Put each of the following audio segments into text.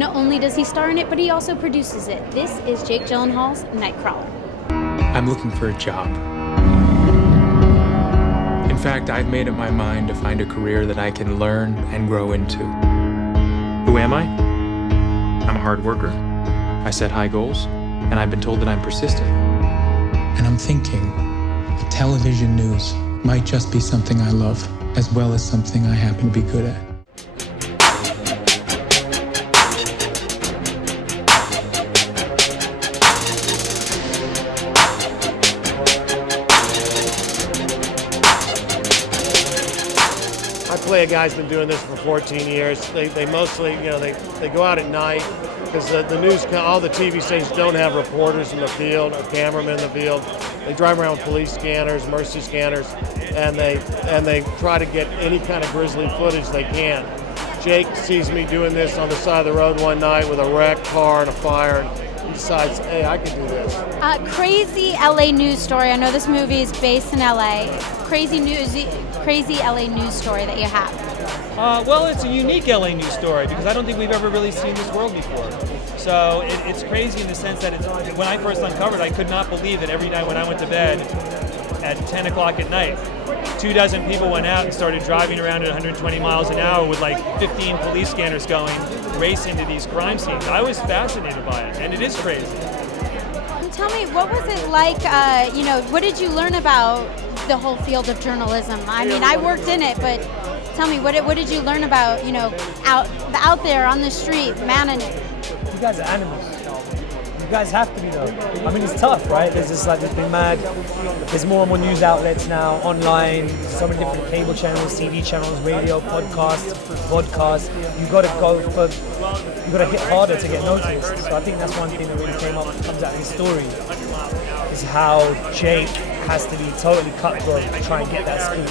Not only does he star in it, but he also produces it. This is Jake Gyllenhaal's Nightcrawler. I'm looking for a job. In fact, I've made up my mind to find a career that I can learn and grow into. Who am I? I'm a hard worker. I set high goals, and I've been told that I'm persistent. And I'm thinking, the television news might just be something I love, as well as something I happen to be good at. I play a guy who's been doing this for 14 years. They mostly, they go out at night because the news, all the TV stations don't have reporters in the field or cameramen in the field. They drive around with police scanners, mercy scanners, and they try to get any kind of grisly footage they can. Jake sees me doing this on the side of the road one night with a wrecked car and a fire, and he decides, hey, I can do this. Crazy LA news story. I know this movie is based in LA. Crazy LA news story that you have. Well, it's a unique LA news story because I don't think we've ever really seen this world before. So it's crazy in the sense that when I first uncovered, I could not believe that every night when I went to bed at 10 o'clock at night, 24 people went out and started driving around at 120 miles an hour with like 15 police scanners going, racing to these crime scenes. I was fascinated by it, and it is crazy. Tell me, what was it like, what did you learn about the whole field of journalism? I mean, I worked in it, but tell me, what did you learn about, out there on the street, manning it? You guys are animals. You guys have to be though. I mean, it's tough, right? There's been mad. There's more and more news outlets now, online, so many different cable channels, TV channels, radio, podcasts, vodcasts. You got to hit harder to get noticed. So I think that's one thing that really comes out of this story, is how Jake has to be totally cutthroat to try and get that scoop.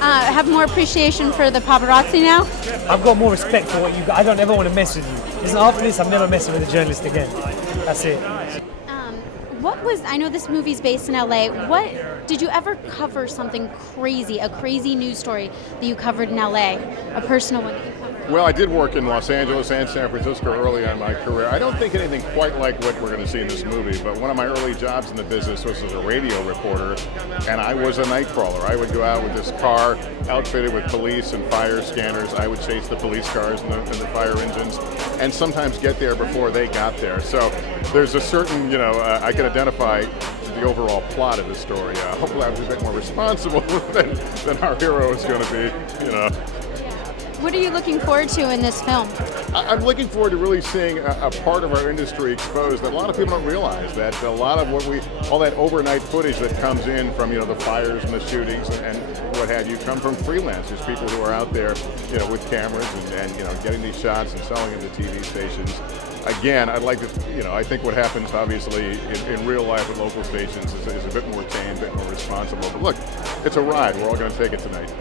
Have more appreciation for the paparazzi now? I've got more respect for what you got. I don't ever want to mess with you. Listen, after this, I'm never messing with a journalist again. That's it. I know this movie's based in LA. Did you ever cover something crazy, a crazy news story that you covered in LA, a personal one that you covered? Well, I did work in Los Angeles and San Francisco early on in my career. I don't think anything quite like what we're going to see in this movie, but one of my early jobs in the business was as a radio reporter, and I was a Nightcrawler. I would go out with this car outfitted with police and fire scanners. I would chase the police cars and the fire engines, and sometimes get there before they got there. So there's a certain, I can identify the overall plot of the story. Hopefully I was a bit more responsible than our hero is going to be, What are you looking forward to in this film? I'm looking forward to really seeing a part of our industry exposed that a lot of people don't realize, that a lot of all that overnight footage that comes in from, the fires and the shootings and what have you, come from freelancers, people who are out there, with cameras and getting these shots and selling them to TV stations. Again, I'd like to, I think what happens obviously in real life at local stations is a bit more tame, a bit more responsible. But look, it's a ride. We're all going to take it tonight.